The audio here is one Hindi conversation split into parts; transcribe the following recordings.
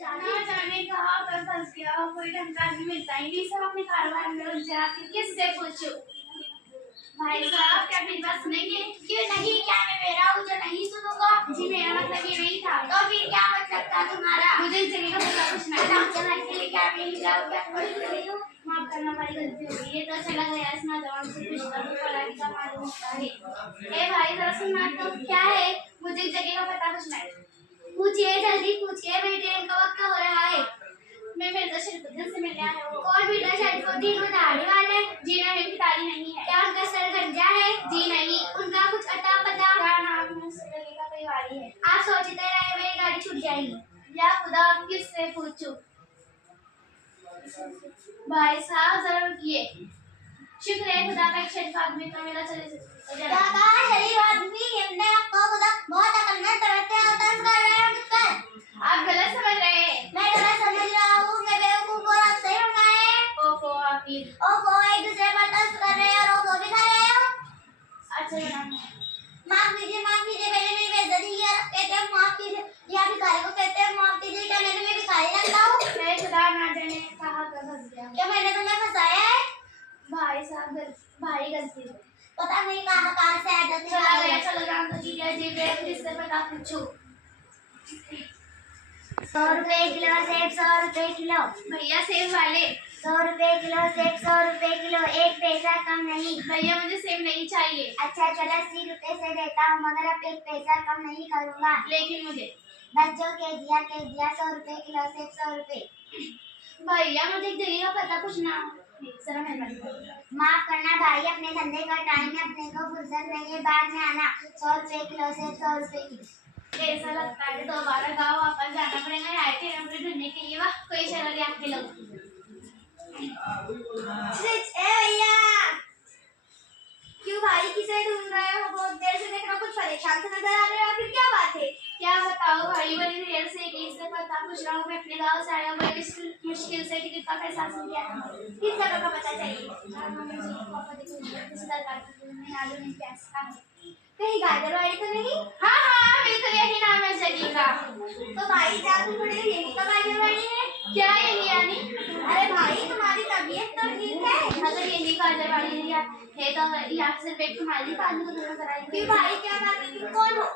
ना जाने कहाँ पर फंस गया, कोई ढंग का आदमी मिलता ही नहीं, सब अपने कारोबार में उलझे, आखिर किससे पूछूं? भाई साहब क्या मेरी बात सुनेंगे? क्यों नहीं, क्या मैं मेरा हूँ जो नहीं सुनूंगा? जी मेरा मतलब ये नहीं था। तो फिर क्या मतलब था तुम्हारा? मुझे इस जगह का पता पूछना है। जानने के लिए क्या मिल जाओ, क्या कर रही हो? माफ करना, हमारी गलती हो गई। ये तो चला गया, इस नौजवान से पूछता तो पढ़ा लिखा मालूम होता है। ए भाई जरा सुनना तो। क्या है? मुझे इस जगह का पता पूछना है। पूछिए, जल्दी पूछिए, मेरी ट्रेन का वक्त हो रहा है। मैं मिर्जा शरीफुद्दीन से मिलने आया हूँ। कौन मिर्जा शरीफुद्दीन? वो दाढ़ी वाले? जी नहीं, उनकी दाढ़ी नहीं है। क्या उनका सर गंजा है? जी नहीं। उनका कुछ अता पता? क्या नाम है? उस जगह का परिवारी है। आप सोचते रहे, मेरी गाड़ी छूट जाएगी। या खुदा, आप किससे पूछूं? भाई साहब जरा रुकिए। शुक्र है खुदा का, एक शरीफ आदमी तो मेरा चले शरीफ आदमी हमने आपको खुदा बहुत अकलमंद समझते हैं और तंज कर रहे हैं मुझपर। आप गलत समझ रहे हैं। मैं गलत समझ रहा हूँ, मैं बेवकूफ और आप सही होंगे। ओफो आखिर ओफो, एक दूसरे पर तंज कर रहे हैं और ओफो भी खा रहे हो। अच्छा माफ कीजिए, मैंने मेरी बेइज्जती किया। कहते हैं माफ कीजिए, या भिखारी को कहते हैं माफ कीजिए। क्या मैंने मैं भिखारी लगता हूँ? मैं खुदा ना जाने कहाँ का फंस गया। क्या मैंने तुम्हें फंसाया है? भाई साहब भारी गलती है। पता नहीं कहाँ से आया। चला गया, चलो जान तो जी जिससे पता पूछो। 100 रुपए किलो सेब, 100 रुपए किलो। भैया सेब वाले 100 रुपए किलो सेब, 100 रुपए किलो, एक पैसा कम नहीं। भैया मुझे सेब नहीं चाहिए। अच्छा चलो 80 रुपए से देता हूँ, मगर अब एक पैसा कम नहीं करूँगा। लेकिन मुझे बच्चों के दिया 100 रुपए किलो सेब, 100 रुपए। भैया मुझे एक जगह का पता पूछना, जरा मेहरबानी। माफ करना भाई, अपने धंधे का टाइम है, अपने को फुर्सत नहीं है, बाद में आना। 100 रुपए किलो सेब, 100 रुपए किलो। ऐसा लगता है दोबारा गाँव वापस जाना पड़ेगा। आए थे नौकरी ढूंढने के लिए, वाह कोई शराबी आपके लोग। भैया क्यों भाई, किसे ढूंढ रहे हो? बहुत देर से देख रहा हूँ, कुछ परेशान से नजर आ रहे हो, आखिर क्या बात है? क्या बताओ भाई, बड़ी देर से एक से पता पूछ रहा हूँ। मैं अपने गाँव से आया हूँ, बड़ी मुश्किल से टिकट का पैसा हासिल किया था। किस जगह का पता चाहिए? कहीं गाजरवाड़ी तो नहीं? हाँ बिल्कुल यही नाम है जगह का। तो भाई क्या तुम थोड़ी यही तो गाजरवाड़ी है? क्या यही यानी? अरे भाई तुम्हारी तबीयत तो ठीक है? अगर यही गाजरवाड़ी है तो यहाँ सिर्फ एक तुम्हारी पानी को दूर कराएंगे। क्यों भाई क्या बात है, तुम कौन हो?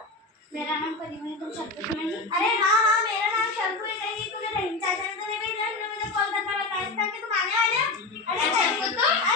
मेरा नाम करीम है, तुम शब्द तो नहीं? अरे हाँ मेरा नाम शंभू है। कहीं तुम्हें रहीम चाचा ने तो नहीं भेजा? मुझे कॉल करना बताया था कि तुम आने वाले हो। अरे शंभू तुम?